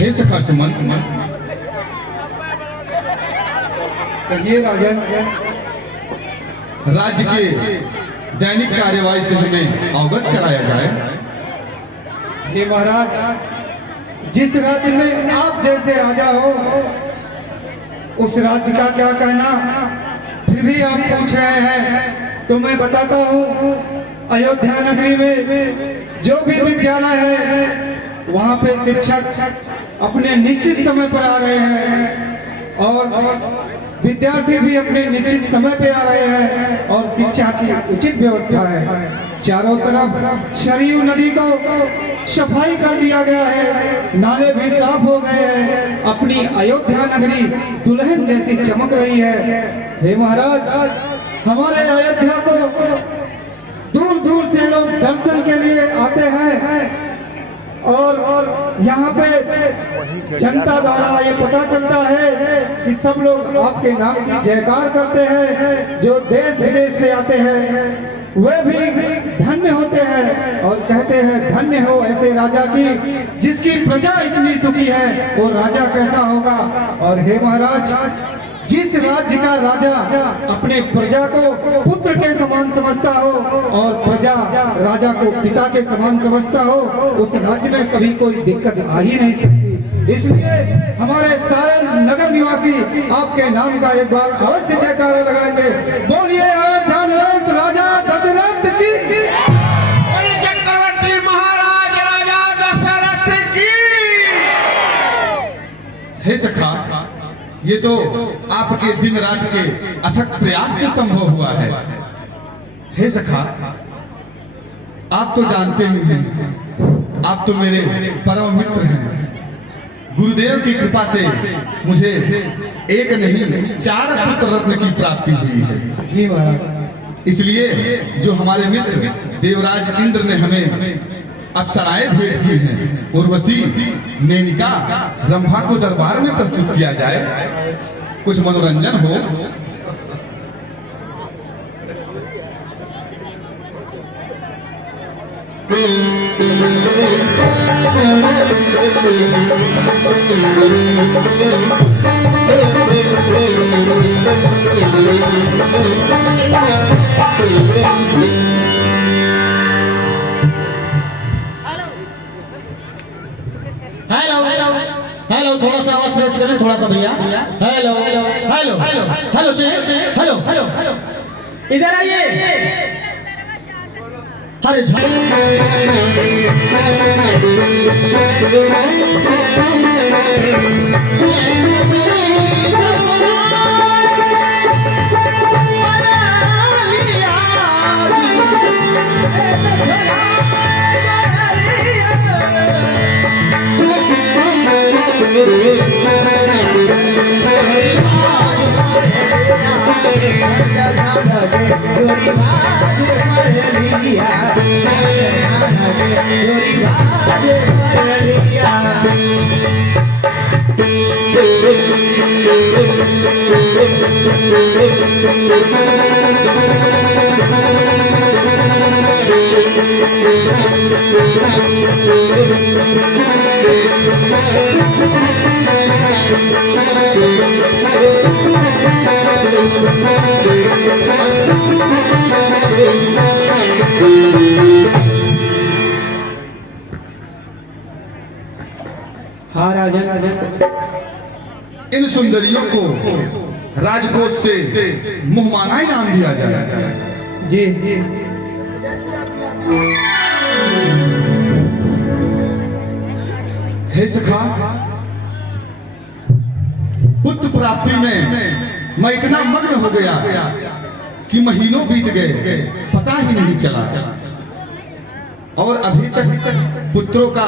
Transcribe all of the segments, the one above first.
हे सखा सुमन, कहिए राजन। राज्य के दैनिक कार्यवाही से हमें अवगत कराया जाए। ये महाराज, जिस राज्य में आप जैसे राजा हो उस राज्य का क्या कहना, फिर भी आप पूछ रहे हैं तो मैं बताता हूँ। अयोध्या नगरी में जो भी विद्यालय है वहाँ पे शिक्षक अपने निश्चित समय पर आ रहे हैं और विद्यार्थी भी अपने निश्चित समय पे आ रहे हैं और शिक्षा की उचित व्यवस्था है। चारों तरफ सरयू नदी को सफाई कर दिया गया है, नाले भी साफ हो गए हैं। अपनी अयोध्या नगरी दुल्हन जैसी चमक रही है। हे महाराज, हमारे अयोध्या को दूर दूर से लोग दर्शन के लिए आते हैं और यहाँ पे जनता द्वारा ये पता चलता है कि सब लोग आपके नाम की जयकार करते हैं। जो देश विदेश से आते हैं वे भी धन्य होते हैं और कहते हैं धन्य हो ऐसे राजा की जिसकी प्रजा इतनी सुखी है, वो राजा कैसा होगा। और हे महाराज, जिस राज्य का राजा अपने प्रजा को पुत्र के समान समझता हो और प्रजा राजा को पिता के समान समझता हो, उस राज्य में कभी कोई दिक्कत आ ही नहीं सकती। इसलिए हमारे सारे नगर निवासी आपके नाम का एक बार अवश्य जयकारा लगाएंगे। बोलिए अयोध्या निरंत राजा दशरथ की, चक्रवर्ती महाराज राजा दशरथ की। हे सखा, ये तो आपके दिन रात के अथक प्रयास से संभव हुआ है। हे सखा, आप तो जानते ही हैं, आप तो मेरे परम मित्र हैं। गुरुदेव की कृपा से मुझे एक नहीं 4 पुत्र रत्न की प्राप्ति हुई है। जी महाराज। इसलिए जो हमारे मित्र देवराज इंद्र ने हमें अप्सराएं भेंट की हैं, उर्वशी, मेनका, रंभा को दरबार में प्रस्तुत किया जाए, कुछ मनोरंजन हो। हेलो हेलो, थोड़ा सा आवाज तेज करें, थोड़ा सा भैया। Hello hello hello hello hello, इधर आइए। अरे हाँ राजन। इन सुंदरियों को राजकोष से मुहमाना इनाम दिया जाए। जी हे सखा, पुत्र प्राप्ति में मैं इतना मग्न हो गया कि महीनों बीत गए, पता ही नहीं चला और अभी तक पुत्रों का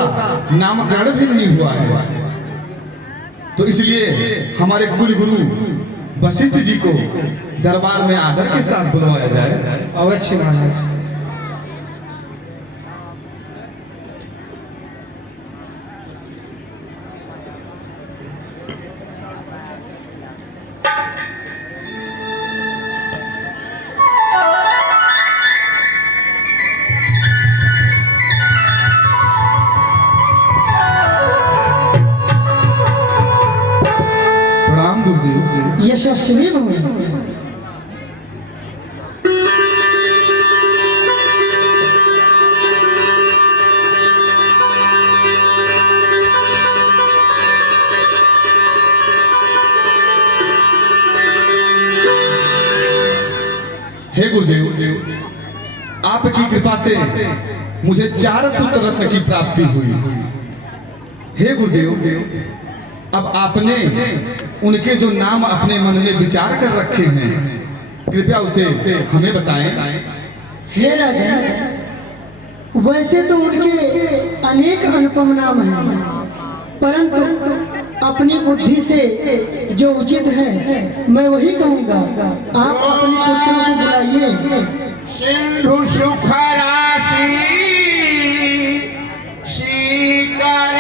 नामकरण भी नहीं हुआ है। तो इसलिए हमारे कुल गुरु वशिष्ठ जी को दरबार में आदर के साथ बुलवाया जाए। अवश्य महाराज। यशस्वी हुए। हे गुरुदेव, आपकी कृपा से मुझे 4 पुत्र रत्न की प्राप्ति हुई। हे गुरुदेव, अब आपने उनके जो नाम अपने मन में विचार कर रखे हैं, कृपया उसे हमें बताएं। हे राजा, वैसे तो उनके अनेक अनुपम नाम हैं, परंतु अपनी बुद्धि से जो उचित है मैं वही कहूंगा। आप अपने पुत्रों को बुलाइए। सिंधु सुख राशि शीकर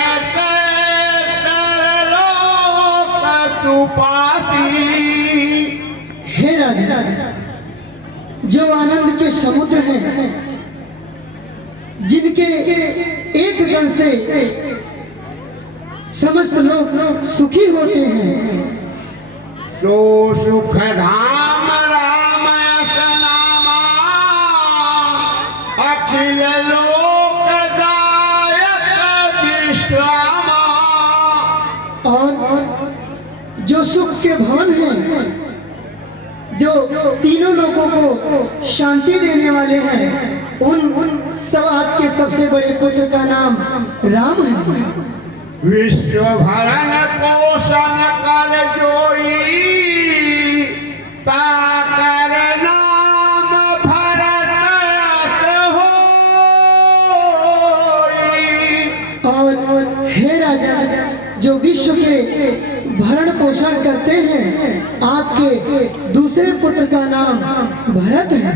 हे राजा, जो आनंद के समुद्र हैं, जिनके एक गण से समस्त लोग सुखी होते हैं, सो सुख धाम राम नामा अखिल लोक दायक विश्रामा। और जो सुख के भवन हैं, जो तीनों लोगों को शांति देने वाले हैं, उन सब आपके सबसे बड़े पुत्र का नाम राम है। विश्व भरण पोषण कर जोई ताकर नाम भरत होई। और हे राजा, जो विश्व के भरण पोषण करते हैं, आपके दूसरे पुत्र का नाम भरत है।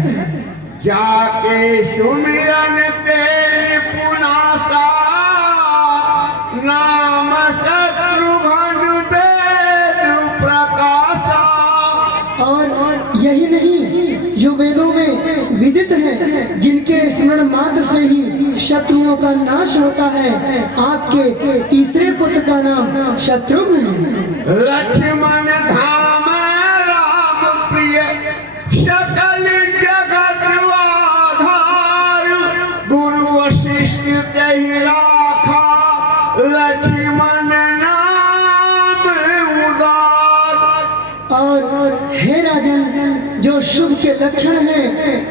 जाके सुमिरन तेरी पुनासा नाम शत्रुघ्न वेद प्रकाशा। और यही नहीं, जो वेदों में विदित है, जिनके स्मरण मात्र से ही शत्रुओं का नाश होता है, आपके तीसरे पुत्र का नाम शत्रुघ्न है। लक्ष्मण धाम राम प्रिय सकल जगत आधार गुरु वशिष्ठ कही राखा लक्ष्मण नाम उदार। और हे राजन, जो शुभ के लक्षण हैं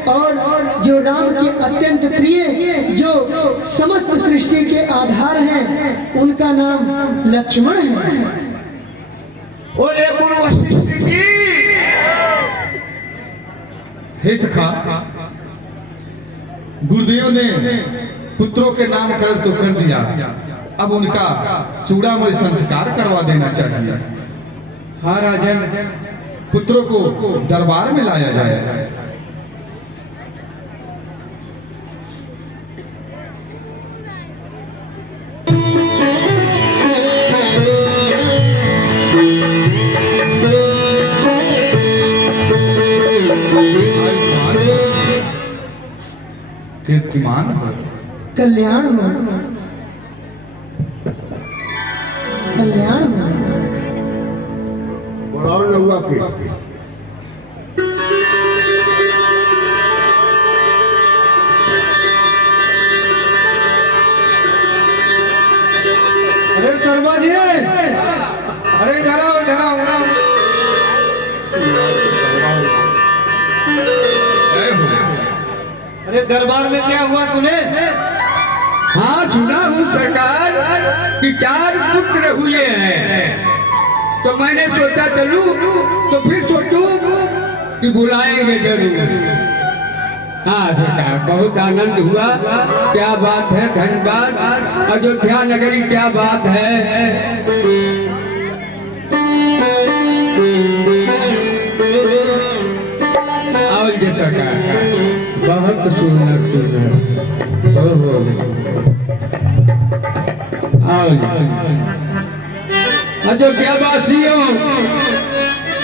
और जो राम के अत्यंत प्रिय, जो समस्त सृष्टि के आधार हैं, उनका नाम लक्ष्मण है। और ये गुरु वशिष्ठ की हे सखा, गुरुदेव ने पुत्रों के नामकरण तो कर दिया, अब उनका चूड़ामणि संस्कार करवा देना चाहिए। हाँ राजन, पुत्रों को दरबार में लाया जाए। कीर्तिमान हो, कल्याण हो, कल्याण हो। और नौवा के अरे शर्मा जी, अरे इधर आओ, इधर आओ। अरे दरबार में क्या हुआ सुने? हाँ सुना हूँ सरकार कि 4 पुत्र हुए हैं, तो मैंने सोचा चलूं, तो फिर सोचूं कि बुलाएंगे जरूर। हाँ सरकार, बहुत आनंद हुआ, क्या बात है, धन्यवाद। अयोध्या नगरी क्या बात है। आओ जी सरकार, बहुत सुंदर सुंदर। ओहो, आओ अयोध्यावासियों,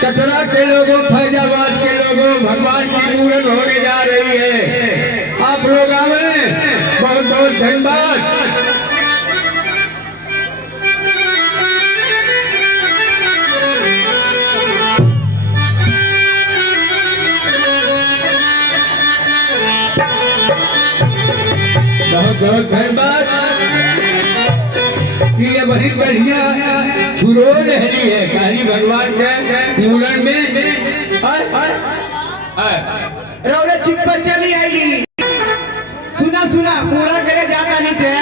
कचरा के लोगों, फैजाबाद के लोगों, भगवान की मूरत होने जा रही है। आप लोग आवे, बहुत बहुत धन्यवाद। ये बड़ी बढ़िया छुरो लहरी है काली भगवान के मूलन में रौरे चिप्पा चली आईली सुना सुना पूरा करे जाता नहीं थे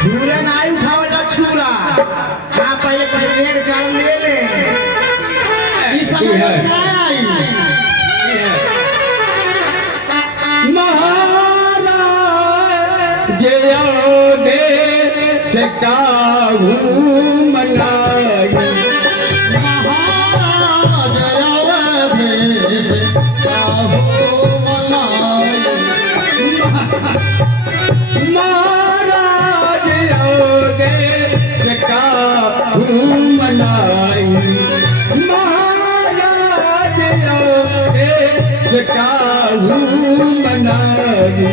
छुरा नहीं उठावटा छुरा हाँ पहले कुछ लेके चाल ले ले इस समय में आई महाराज जयो दे सकाहू मनाई महाराज अवधेश काहू मनाई महाराज जयो दे सकाहू मनाई महाराज जयो दे सकाहू मनाई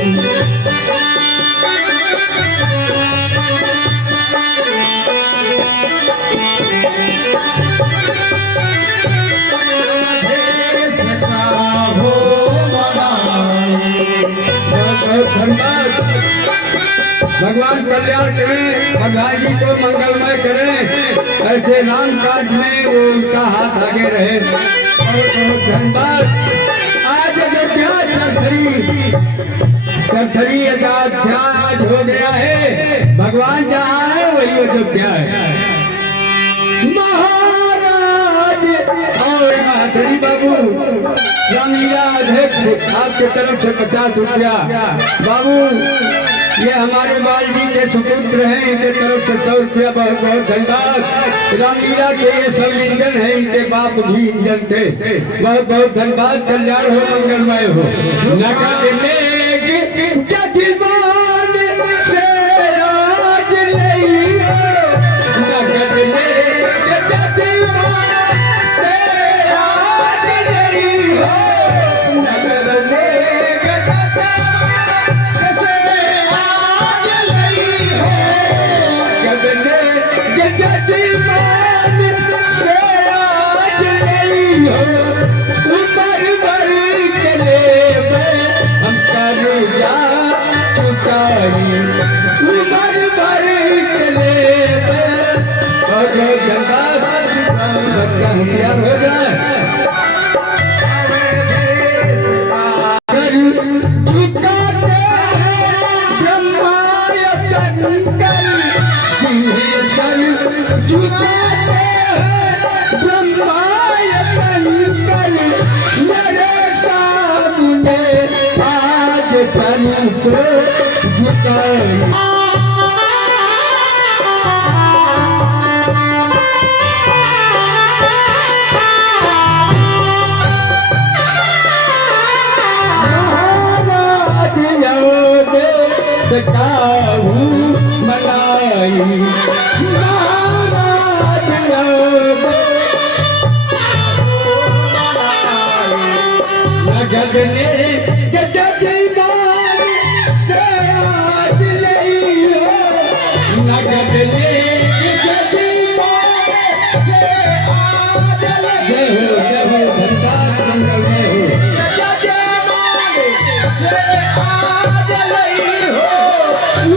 भगवान कल्याण करें, भगवान जी को मंगलमय करें, ऐसे राम काज में वो उनका हाथ आगे रहे। बहुत बहुत धन्यवाद। आज अयोध्या चरथरी अयोध्या हो गया है। भगवान जहाँ है वही अयोध्या है। महाराज और महाधरी बाबू रामीला अध्यक्ष आपके तरफ से 50 रुपया। बाबू ये हमारे बालजी के सुपुत्र हैं, इनके तरफ से 100 रुपया। बहुत बहुत धन्यवाद। रामीला के ये सब इंजन है, इनके बाप भी इंजन थे। बहुत बहुत धन्यवाद। कल्याण हो, मंगलमय हो। नगद में जजमान से आज लियो, नगद में जजमान से आज लियो, नगद में होशियार हो जाए। झुकाते हैं ब्रह्माय शंकर, सर झुकाते हैं ब्रह्माय शंकर, मेरे सामने आज चल को झुकाए। सकाहू मनाई महाराज नगद ने जजमान से आज लियो, नगद ने जजमान से आज लियो। जय हो धन्यवाद। मंगल में हो जजमान से आज लियो,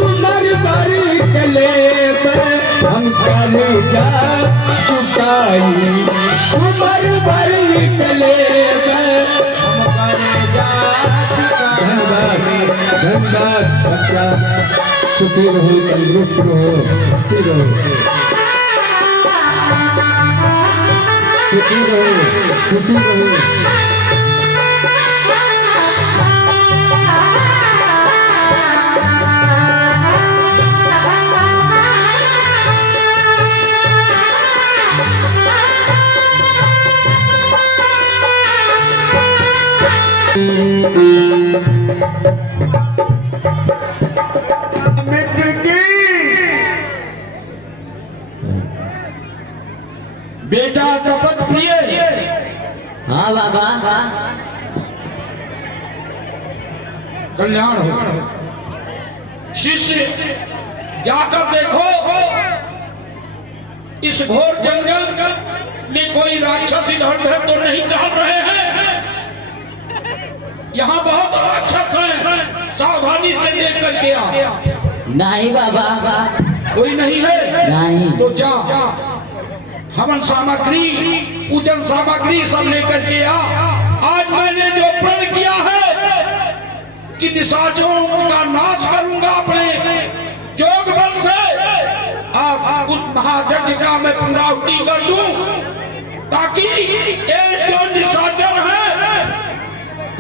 उमर भरी कले हम कलेजा चुकाई, उमर भरी कले हम कलेजा चुकाई। धन्यवाद धन्यवाद। बच्चा सुखी रहो, तंदुरुस्त रहो, खुशी रहो, सुखी रहो, खुशी रहो। मित्र की बेटा कपट प्रिय। हाँ बाबा कल्याण हो। शिष्य जाकर देखो इस घोर जंगल में कोई राक्षस इधर उधर तो नहीं टहल रहे हैं। यहाँ बहुत राक्षस हैं, सावधानी से देख करके आ। नहीं बाबा कोई नहीं है? नहीं। तो जा हवन सामग्री, पूजन सामग्री सब लेकर के आ। आज मैंने जो प्रण किया है कि निशाचरों का नाश करूंगा अपने जोग बल से, आप उस महायज्ञ का मैं पूर्णाहुति कर दूं, ताकि ये जो निशाचर है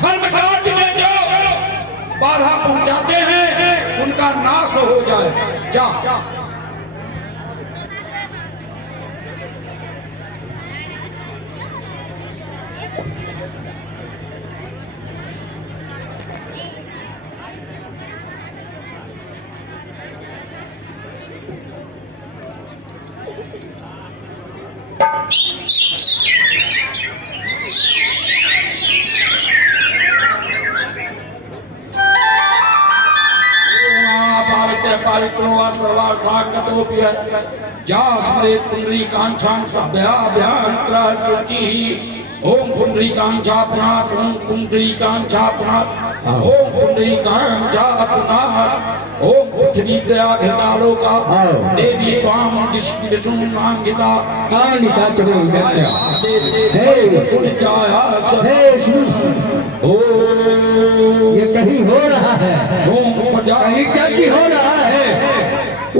धर्म काज में जो बाधा पहुंचाते हैं उनका नाश हो जाए। जा पावित्रो सर्वार्थागतोऽपि जा स्मरेत् पुंडरीकाक्षां सभयाभ्यन्तरशुचिः। ओम पुंडरीकाक्षापनात्, ओम पुंडरीकाक्षापनात्, ओम पुंडरीकाक्षापनात्। ओम पृथ्वीदयाघृतालोका देवी त्वां दिशुनांगिता ये कहीं हो रहा है, कहीं क्या की हो रहा है? ओ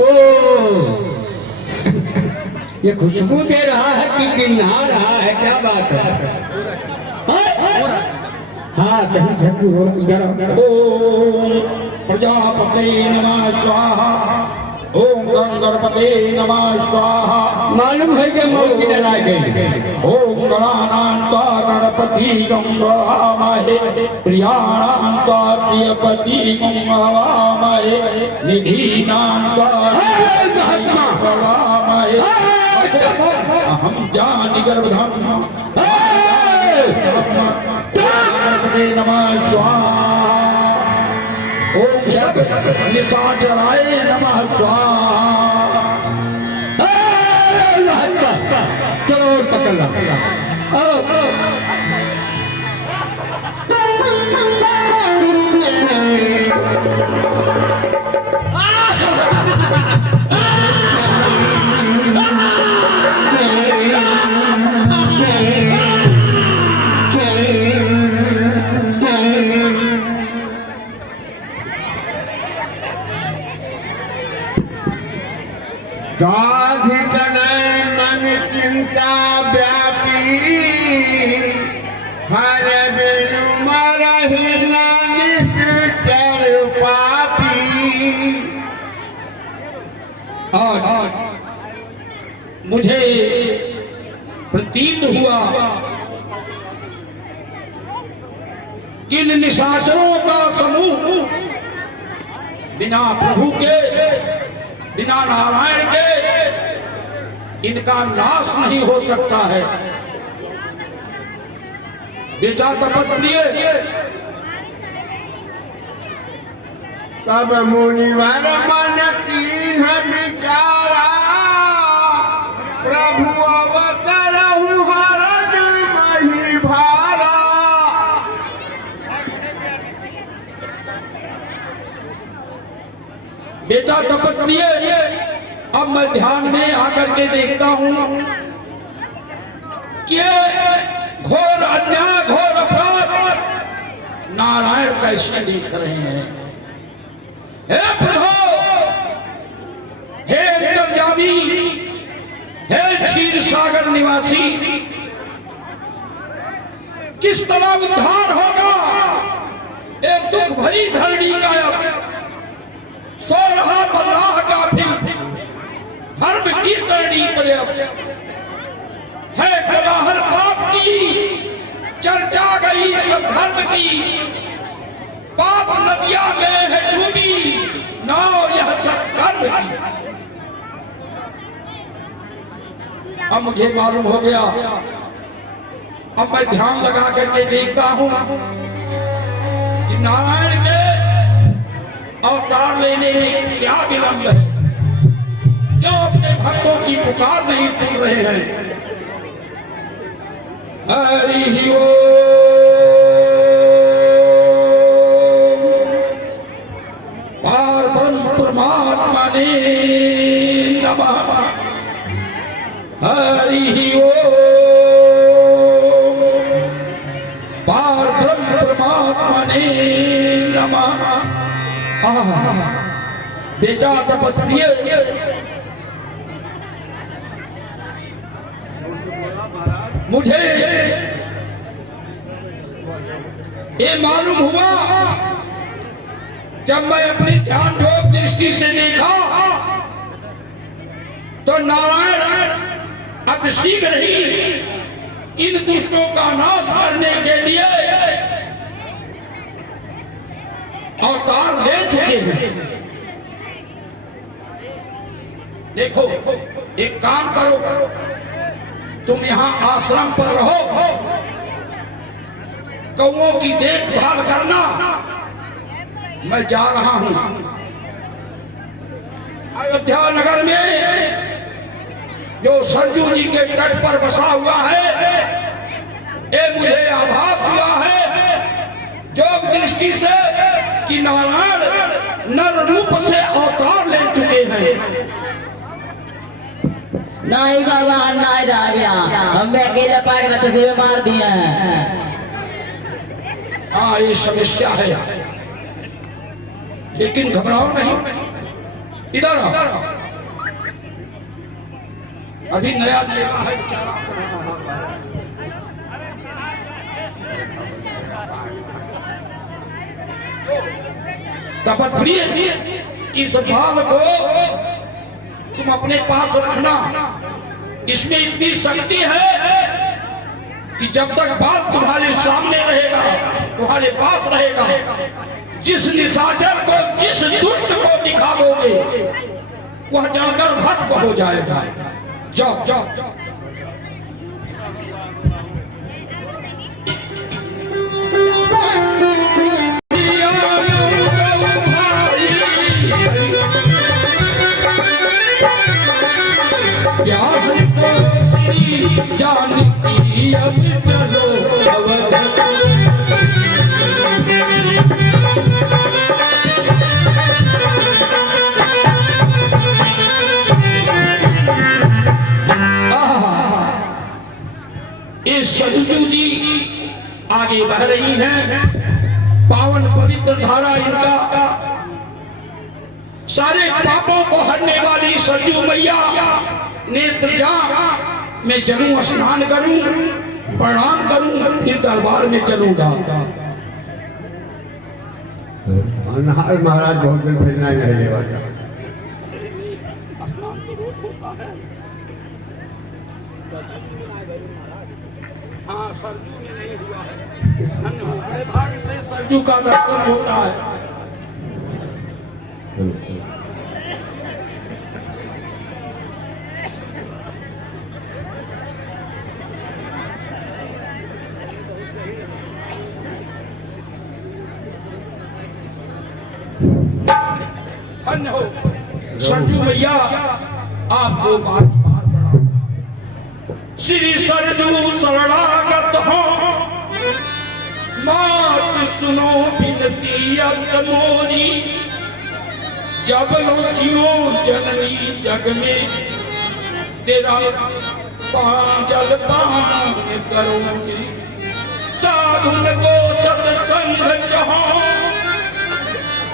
ये खुशबू दे रहा है कि गिनहा रहा है, क्या बात है? हाँ कहीं झंडू हो इधर। ओम प्रजापते नमः स्वाहा, ओम गंगणपते नमः स्वाहा। मालूम है कि मौत डराई गई। ओम गणानान्ता गणपति गंगामहे, प्रियाणान्ता प्रियपति गंगामहे, निधीनान्ता गंगामहे। अहम जानि गर्भधाम गणपते नमः स्वाहा। ओम सब निशाचराय नमः स्वाहा। चलो और पकड़ ला। मन चिंता व्यापी हर बिनु मरहि निश्चर पापी। और मुझे प्रतीत हुआ कि इन निशाचरों का समूह बिना प्रभु के, बिना नारायण के इनका नाश नहीं हो सकता है। बेटा तपस्वी तब मुनिवर मन कीन विचारा, प्रभु अवतरहु हरद मही भारा। बेटा तपस्वी अब मैं ध्यान में आकर के देखता हूं कि घोर अन्याय, घोर अपराध नारायण कैसे देख रहे हैं। हे प्रभु, हे अंतर्यामी, हे क्षीर सागर निवासी, किस तरह उद्धार होगा एक दुख भरी धरणी का। सो रहा बल्लाह का फिर धर्म की करनी पड़े है। गवाहर पाप की चर्चा गई सब धर्म की, पाप नदिया में है डूबी नाव यह सत्कर्म की। अब मुझे मालूम हो गया, अब मैं ध्यान लगा करके देखता हूं कि नारायण के अवतार लेने में क्या विलंब है, क्यों अपने भक्तों की पुकार नहीं सुन रहे हैं। हरि ओम। पार ब्रह्म परमात्मा ने नमः। हरि ओम। पारब्रह्म परमात्मने नमः। बेटा तपस्वी मुझे ये मालूम हुआ जब मैं अपनी ध्यान योग दृष्टि से देखा तो नारायण अब शीघ्र ही इन दुष्टों का नाश करने के लिए अवतार ले चुके हैं। देखो एक काम करो, तुम यहाँ आश्रम पर रहो, कौओं की देखभाल करना, मैं जा रहा हूं। अयोध्या नगर में जो सरजू जी के तट पर बसा हुआ है, ये मुझे आभास हुआ है योग दृष्टि से कि नारायण नर रूप से अवतार ले चुके हैं। नहीं बाबा नहीं राविया, हमें अकेले पाएगा तो से मार दिया है। हाँ ये समस्या है, लेकिन घबराओ नहीं, इधर आओ। अभी नया चेला है बेचारा। तपस्वी इस भाव को तुम अपने पास रखना, इसमें इतनी शक्ति है कि जब तक बाल तुम्हारे सामने रहेगा, तुम्हारे पास रहेगा, जिस निशाचर को, जिस दुष्ट को दिखा दोगे वह जलकर भस्म हो जाएगा। जाओ जाओ जाओ। जानती अब चलो अवध। ये सरजू जी आगे बढ़ रही हैं, पावन पवित्र धारा इनका, सारे पापों को हरने वाली सरजू मैया नेत्र जा मैं चलूं, स्नान करूं, प्रणाम करूं, फिर दरबार में चलूंगा। महाराज बहुत दिन भेजना ही नहीं लेवा। हाँ सरजू में नहीं हुआ है, भाग्य से सरजू का दर्शन होता है। धन्य हो सरजू भैया, आपको बार बार बढ़ा। श्री सरजू शरणागत हो, मात सुनो विनती अब मोरी। जब लोचियों जननी जग में, तेरा पांचल पान करूंगी। साधुन को सत्संग जहाँ,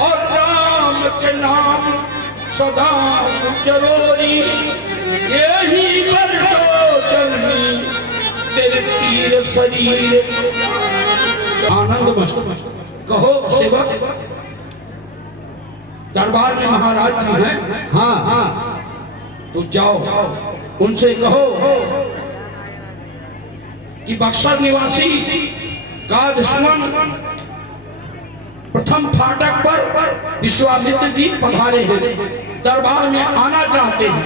और राम के नाम सदा जरूरी। यही पर तो चलनी तेरे तीर शरीर। आनंद मस्त कहो सेवक, दरबार में महाराज जी हैं। हाँ हाँ तो जाओ, उनसे कहो कि बक्सर निवासी का दुश्मन प्रथम फाटक पर विश्वामित्र जी पधारे हैं, दरबार में आना चाहते हैं।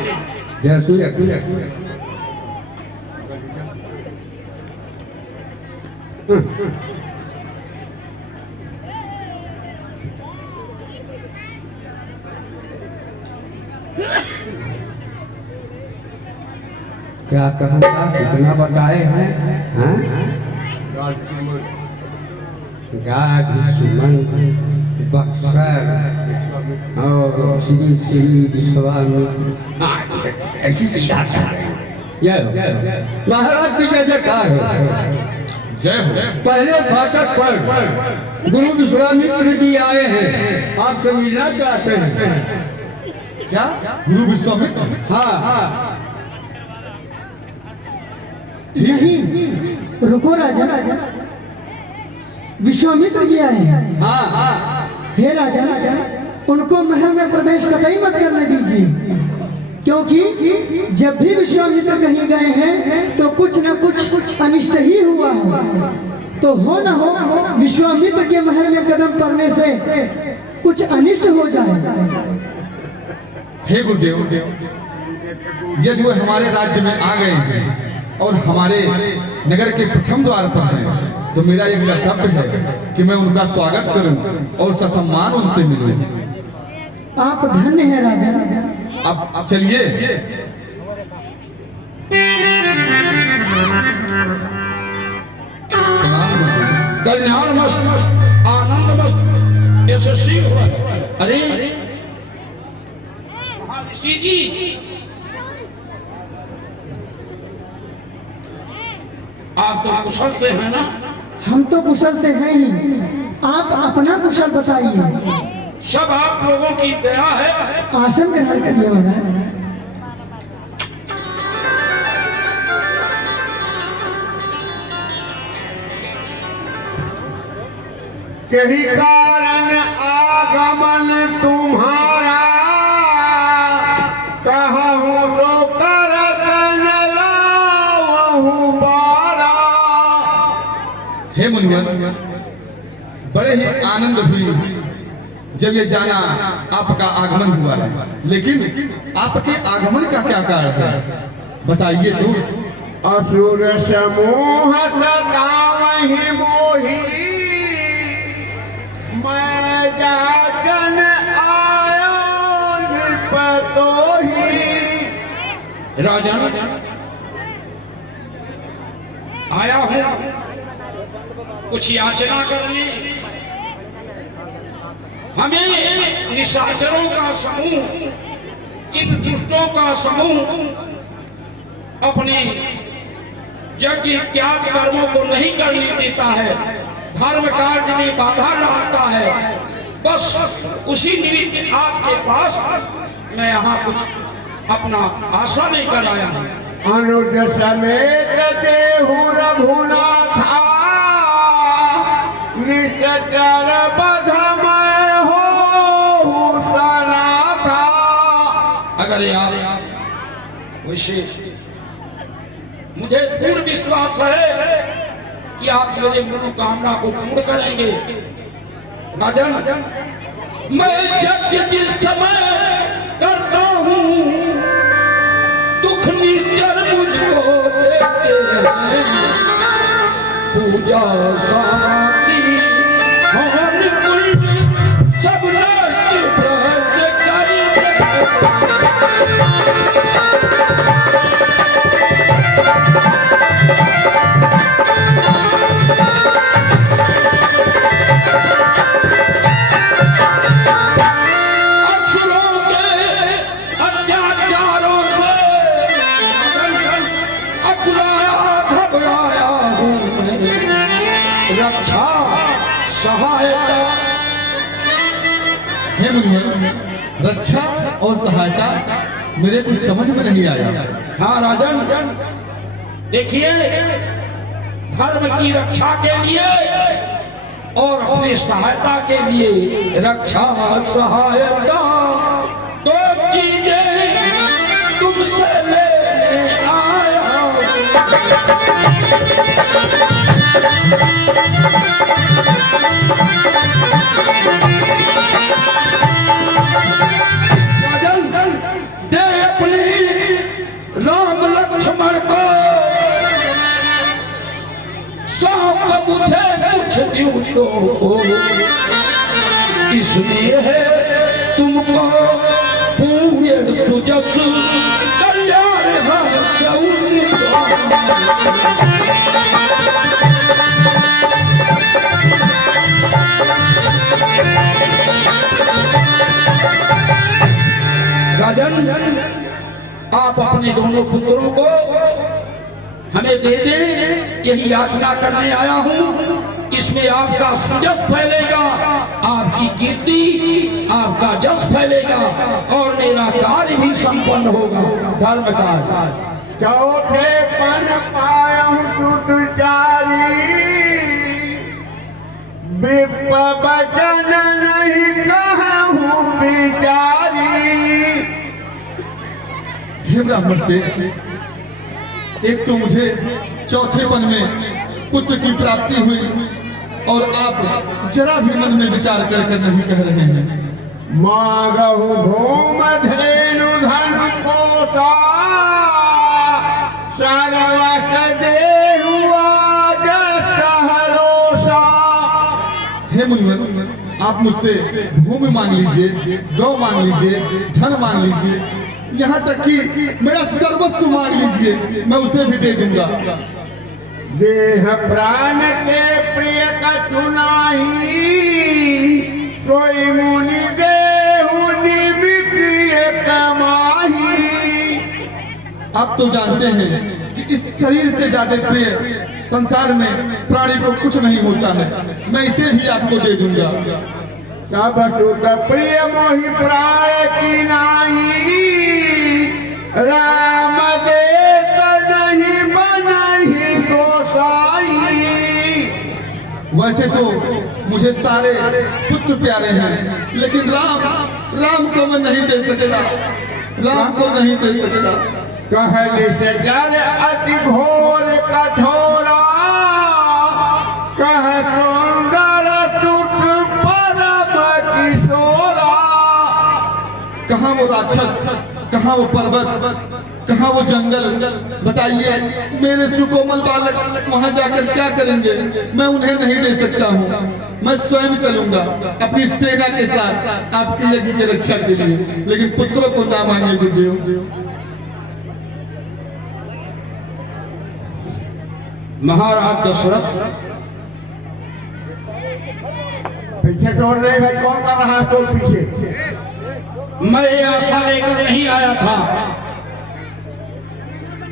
क्या कहा था, कितना बताए हैं? गाय दुश्मन और श्री श्री विश्वामित्र ऐसी सीधा महाराज की जय जयकार हो। जय हो। पहले फाटक पर गुरु विश्वामित्र जी आए हैं, आपसे मिलना चाहते हैं। क्या गुरु विश्वामित्र? हाँ नहीं, रुको राजा, विश्वामित्र जी आए हैं। हाँ हे राजा, उनको महल में प्रवेश कतई मत करने दीजिए, क्योंकि जब भी विश्वामित्र कहीं गए हैं तो कुछ न कुछ अनिष्ट ही हुआ है। तो हो न हो विश्वामित्र के महल में कदम पड़ने से कुछ अनिष्ट हो जाए। हे गुरुदेव, यदि वो हमारे राज्य में आ गए हैं और हमारे नगर के प्रथम द्वार पर हैं, तो मेरा एक कर्तव्य है कि मैं उनका स्वागत करूं और ससम्मान उनसे मिलूं। आप धन्य हैं राजा। अब चलिए। कल्याण मस्त, आनंद मस्त, यशस्वी हुआ। अरे ऋषि जी, आप तो कुशल से हैं ना? हम तो कुशल से हैं ही, आप अपना कुशल बताइए। सब आप लोगों की दया है। आसन ग्रहण करिए महाराज। यही कारण आगमन तुम्हारा, कहूँ तो करत न लावहु बारा। हे मुनिवर, बड़े ही आनंद हुई जब ये जाना आपका आगमन हुआ है, लेकिन आपके आगमन का क्या कारण है, बताइए तो। असुर समूह गावहि मोही, मैं जागन आयो निपतोही। राजन, आया हूं कुछ याचना करने। हमें निशाचरों का समूह, इन दुष्टों का समूह अपने यज्ञ इत्यादि कर्मों को नहीं करने देता है, धर्म कार्य में बाधा डालता है। बस उसी निमित्त आपके पास मैं यहाँ कुछ अपना आशा लेकर आया हूँ। अनुज समेत देहु रघुनाथा, निश्चर बधमय हो सनाथा। अगर यार वैसे मुझे पूर्ण विश्वास है कि आप मेरे मनोकामना को पूर्ण करेंगे। राजन, मैं यज्ञ जिस समय करता हूँ, दुख निश्चर मुझको देते हैं। पूजा सामग्री हवन कुंड सब नष्ट भ्रष्ट कर। रक्षा सहायता। हे मुनिवर, रक्षा और सहायता मेरे कुछ समझ में नहीं आया। हाँ राजन, देखिए, धर्म की रक्षा के लिए और अपनी सहायता के लिए रक्षा सहायता दो चीजें तुमसे लेने आया। दे अपनी राम लक्ष्मण को सौंप मुझे कुछ यूं तो, इसलिए है तुमको पूरे सुजस कल्याण है। आप अपने दोनों पुत्रों को हमें दे दें, यही याचना करने आया हूँ। इसमें आपका सुजस फैलेगा, आपकी कीर्ति, आपका जस फैलेगा और मेरा कार्य भी संपन्न होगा, धर्म कार्य। चौथे पन पायहु दुर्चारी, विप वचन नहीं कहूँ बिचारी। हे ब्राह्मण श्रेष्ठ, एक तो मुझे चौथे पन में पुत्र की प्राप्ति हुई और आप जरा भी मन में विचार कर नहीं कह रहे हैं। मागहु भूम धेनु धन कोटा, सर्वस देहु आज सहरोसा। हे मुनिवर, आप मुझसे भूमि मांग लीजिए, गौ मांग लीजिए, धन मांग लीजिए, यहाँ तक कि मेरा सर्वस्व मांग लीजिए, मैं उसे भी दे दूंगा। देह प्राण के प्रिय कछु नाही, कोई मुनि देहु निमित्त कमाही। आप तो जानते हैं कि इस शरीर से ज्यादा प्रिय संसार में प्राणी को कुछ नहीं होता है, मैं इसे भी आपको दे दूंगा। सब सुत प्रिय मोहि प्राण की नाही, राम देत नहीं बनहि गोसाई। वैसे तो मुझे सारे पुत्र प्यारे हैं, लेकिन राम को मैं नहीं दे सकता, राम को नहीं दे सकता। कहली से जल अति घोर कठोरा, कह सुंदर सुख परम किशोरा। कहाँ वो राक्षस, कहाँ वो पर्वत, कहाँ वो जंगल, बताइए मेरे सुकोमल बालक वहां जाकर क्या करेंगे? मैं उन्हें नहीं दे सकता हूँ, मैं स्वयं चलूंगा अपनी सेना के साथ आपकी यज्ञ की रक्षा के लिए, लेकिन पुत्रों को ना मांगे गुरुदेव। महाराज दशरथ, पीछे छोड़ देगा, कौन कर रहा है तो पीछे? मैं ये आशा लेकर नहीं आया था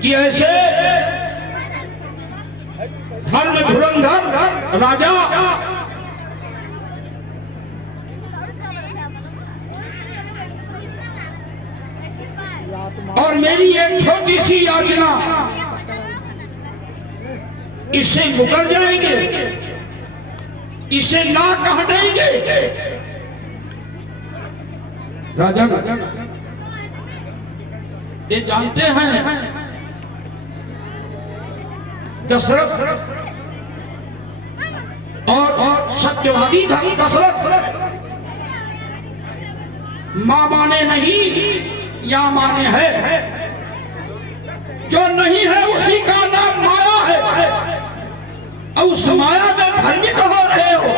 कि ऐसे धर्म धुरंधर राजा और मेरी एक छोटी सी याचना इससे मुकर जाएंगे, इसे ना कह देंगे। राजा ये जानते हैं दशरथ और सत्यवादी धर्म दशरथ मां माने नहीं या माने है, जो नहीं है उसी का नाम माया है और उस माया में भ्रमित हो रहे हो।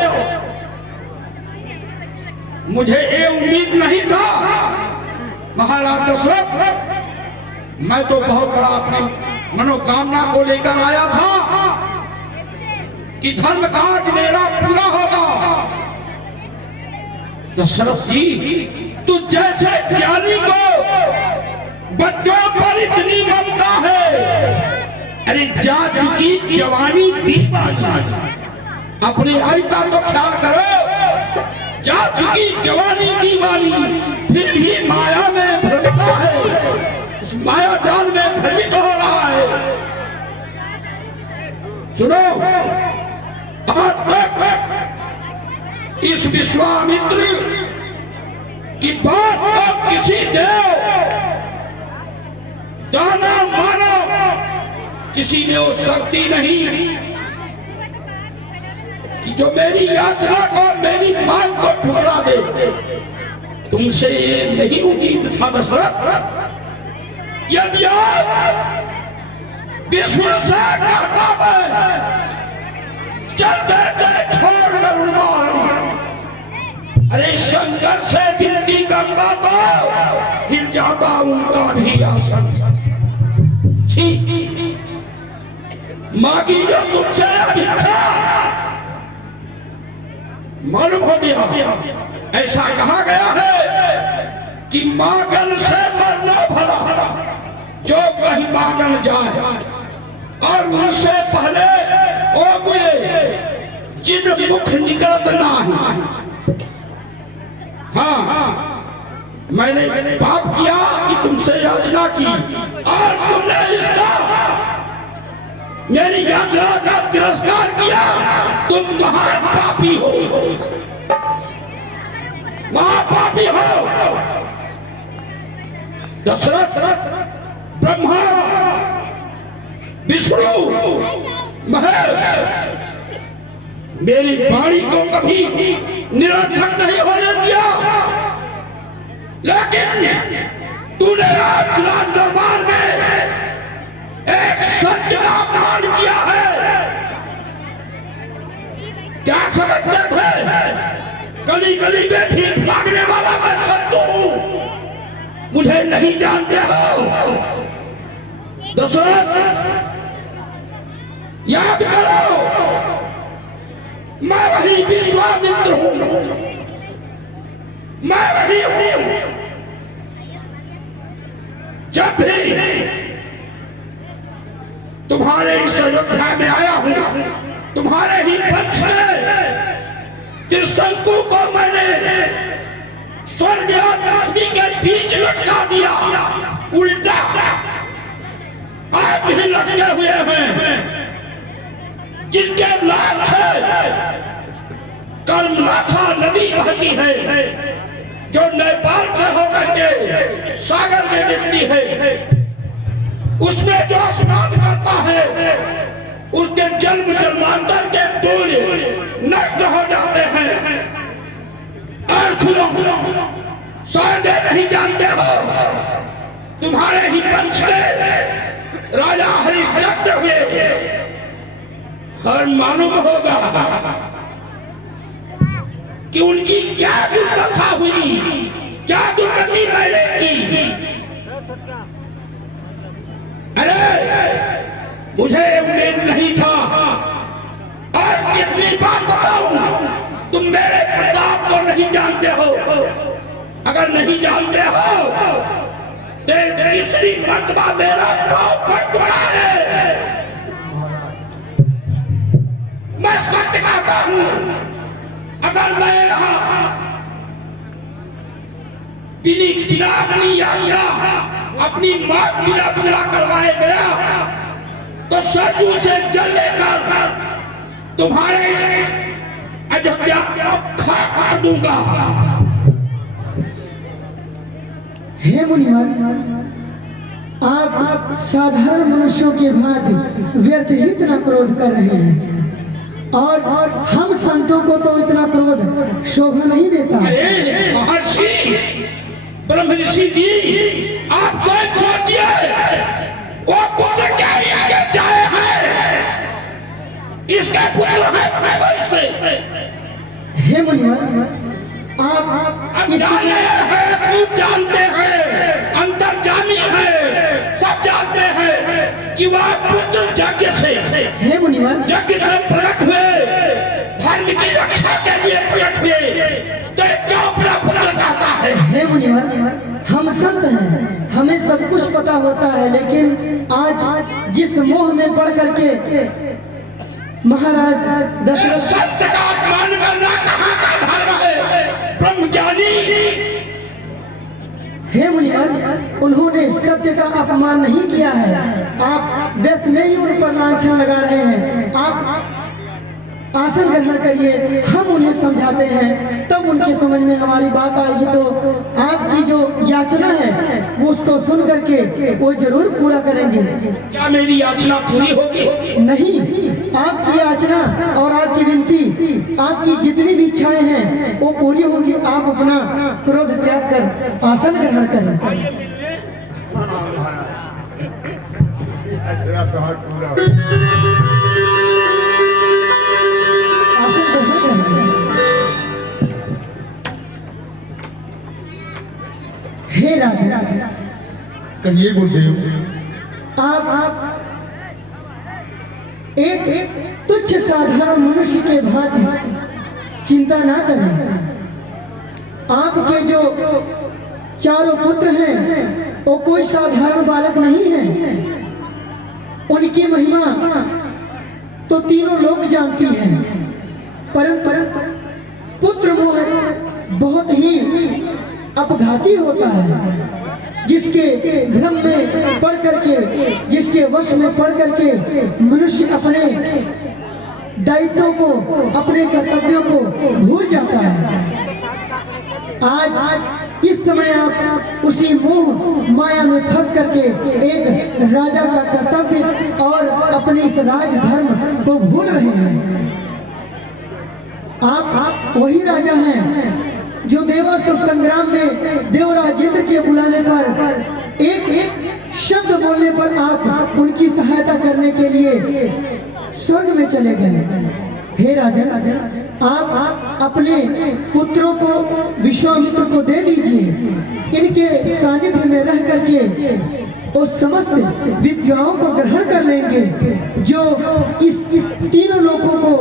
मुझे ये उम्मीद नहीं था महाराज दशरथ, मैं तो बहुत बड़ा अपनी मनोकामना को लेकर आया था कि धर्म कार्य मेरा पूरा होगा। दशरथ जी, तू जैसे ज्ञानी को बच्चों पर इतनी ममता है, अरे जा चुकी जवानी दीवानी, अपने भाई का तो ख्याल करो। जा चुकी जवानी दीवानी फिर भी माया में भ्रमता है, उस माया जाल में भ्रमित हो रहा है। सुनो, आज तक इस विश्वामित्र की बात को किसी देव, दाना मानव किसी ने वो शक्ति नहीं कि जो मेरी याचना को, मेरी मांग को ठुकरा दे। तुमसे ये नहीं उम्मीद था दशरथ। यदि आप विष्णु से कहता मैं चल देते छोड़ कर उन्माद, अरे शंकर से विनती करता तो हिल जाता उनका भी आसन। छी, मांगी जो तुमसे इच्छा मालूम हो गया। ऐसा कहा गया है कि मांगन से मरना भला, बन जाए और उनसे पहले ओ मुझे जिन मुख निकलना है। हाँ, मैंने पाप किया कि तुमसे याचना की और तुमने इसका मेरी याचना का तिरस्कार किया। तुम महान पापी हो, महापापी हो। दशरथ, ब्रह्मा, विष्णु, महेश मेरी वाणी को कभी निरर्थक नहीं होने दिया, लेकिन तूने आज राज दरबार में एक सत्य का अपमान किया है। क्या समझते थे गली गली में भीख मांगने वाला मैं सत्तू हूं? मुझे नहीं जानते हो? दशरथ, याद करो, मैं वही विश्वामित्र हूं, मैं वही हूं। जब भी तुम्हारे इस अयोध्या में आया हूं, तुम्हारे ही वंश में त्रिशंकु को मैंने स्वर्ग और पृथ्वी के बीच लटका दिया, उल्टा आज भी लटके हुए हैं। जिनके लाभ है कर्मनाथा नदी बहती है, जो नेपाल से होकर के सागर में मिलती है। उसमें जो स्नान करता है उसके जन्म जन्मांतर के पुण्य नष्ट हो जाते हैं। और सुनो, शायद नहीं जानते हो, तुम्हारे ही वंश के राजा हरिश्चंद्र हुए, और मालूम होगा कि उनकी क्या दुर्दशा हुई, क्या दुर्गति मैंने की। अरे मुझे उम्मीद नहीं था, और कितनी बात बताऊं, तुम मेरे प्रताप को नहीं जानते हो। अगर नहीं जानते हो तो तीसरी मर्तबा मेरा पांव पड़ चुका है। मैं सत्य कहता हूं, अगर मैं यहाँ बिना अपनी यात्रा अपनी मौत बिना करवाए गया तो सचू से जल लेकर तुम्हारे अयोध्या को खाक कर दूंगा। हे मुनिवर, आप साधारण मनुष्यों के भांति व्यर्थ ही इतना क्रोध कर रहे हैं, और हम संतों को तो इतना क्रोध शोभा नहीं देता। अरे महर्षि ब्रह्मऋषि जी, आप स्वयं सोचिए, वो पुत्र क्या इसके जाए हैं? इसके पुत्र है। हे मुनिवर, आप जाने हैं, खूब जानते हैं, अंतर्जामी है, सब जानते हैं कि वह पुत्र यज्ञ से, हे मुनिवर, यज्ञ से प्रकट हुए, धर्म की रक्षा के लिए प्रकट हुए, तो क्या अपना पुत्र कहता है? हे मुनिवर, हम संत हैं, हमें सब कुछ पता होता है, लेकिन आज जिस मोह में पड़ करके महाराज दशरथ सत्य का अपमान करना कहाँ का धर्म है? ब्रह्मज्ञानी, हे मुनिवर, उन्होंने सत्य का अपमान नहीं किया है। आप व्यर्थ में ही उन पर लांछन लगा रहे हैं। आप आसन ग्रहण करिए, हम उन्हें समझाते हैं, तब उनके समझ में हमारी बात आएगी। तो आपकी जो याचना है वो उसको सुन करके वो जरूर पूरा करेंगे। क्या मेरी याचना पूरी होगी? नहीं, आपकी याचना और आपकी विनती, आपकी जितनी भी इच्छाएं हैं वो पूरी होंगी। आप अपना क्रोध त्याग कर आसन ग्रहण करें। आसन ग्रहण करें। हे राजा, कहिए गुरुदेव। आप एक तुच्छ साधारण मनुष्य के भांति चिंता ना करें। आपके जो चारों पुत्र हैं वो कोई साधारण बालक नहीं है। उनकी महिमा तो तीनों लोग जानती हैं, परंतु पुत्र मोह बहुत ही अपघाती होता है। जिसके भ्रम में पड़ करके, जिसके वश में पड़ करके मनुष्य अपने दायित्वों को, अपने कर्तव्यों को भूल जाता है। आज इस समय आप उसी मोह माया में फंस करके एक राजा का कर्तव्य और अपने इस राजधर्म को भूल रहे हैं। आप वही राजा हैं जो देवासुर संग्राम में देवराज इंद्र के बुलाने पर एक शब्द बोलने पर आप उनकी सहायता करने के लिए स्वर्ग में चले गए। हे राजन, आप अपने पुत्रों को विश्वामित्र को दे दीजिए। इनके सानिध्य में रह करके वो समस्त विद्याओं को ग्रहण कर लेंगे जो इस तीनों लोगों को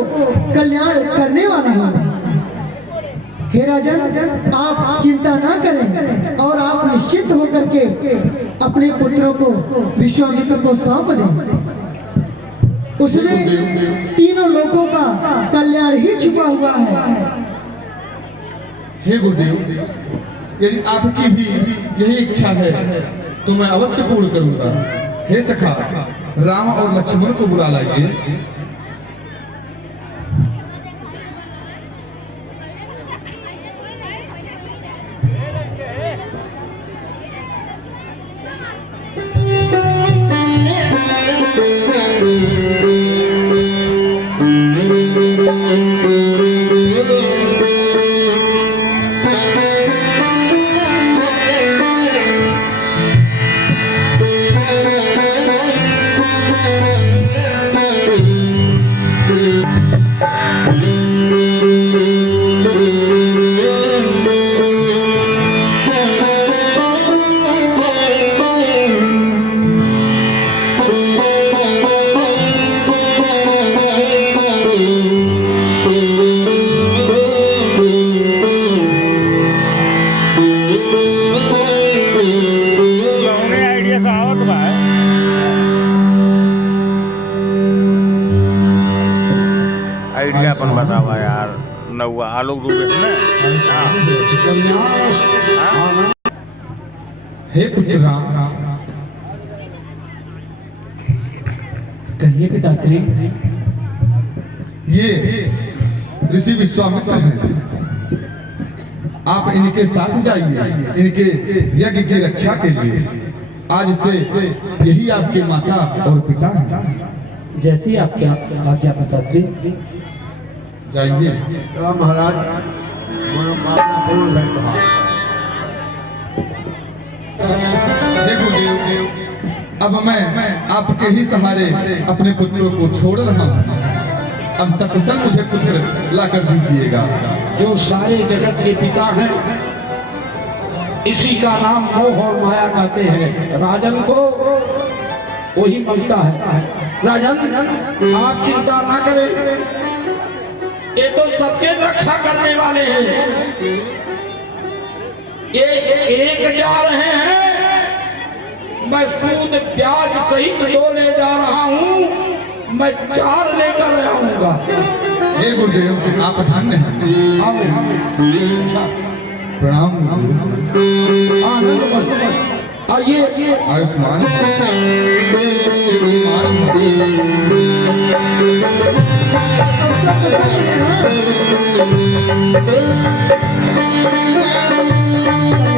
कल्याण करने वाला है। हे राजन, आप चिंता ना करें और आप निश्चित होकर के अपने पुत्रों को विश्वामित्र को सौंप दें। उसमें तीनों लोगों का कल्याण ही छुपा हुआ है। हे गुरुदेव, यदि आपकी भी यही इच्छा है तो मैं अवश्य पूर्ण करूंगा। हे सखा, राम और लक्ष्मण को बुला लाइए। आइडिया अपन बतावा यार। नौवा आलोक रूप में हे पुत्र राम, कहिए पिताश्री। ये ऋषि विश्वामित्र हैं। आप इनके साथ जाइए, इनके यज्ञ की रक्षा के लिए। आज से यही आपके माता और पिता हैं। जैसी आपकी आज्ञा पिताश्री। जाइए। महाराज मनोकामना पूर्ण है तुम्हारा। देखो देव, अब मैं आपके ही सहारे अपने पुत्रों को छोड़ रहा हूँ। अब सकुशल मुझे पुत्र लाकर दीजिएगा। जो सारे जगत के पिता हैं, इसी का नाम मोह और माया कहते हैं। राजन को वही ममता है। राजन, आप चिंता ना करें, ये तो सबके रक्षा करने वाले हैं। ये एक जा रहे हैं, मैं सूद ब्याज सहित 2 ले जा रहा हूँ, मैं 4 लेकर आऊंगा। हे गुरुदेव, आप धन्य हैं। प्रणाम। आइए। आयुष्मान। Thank you.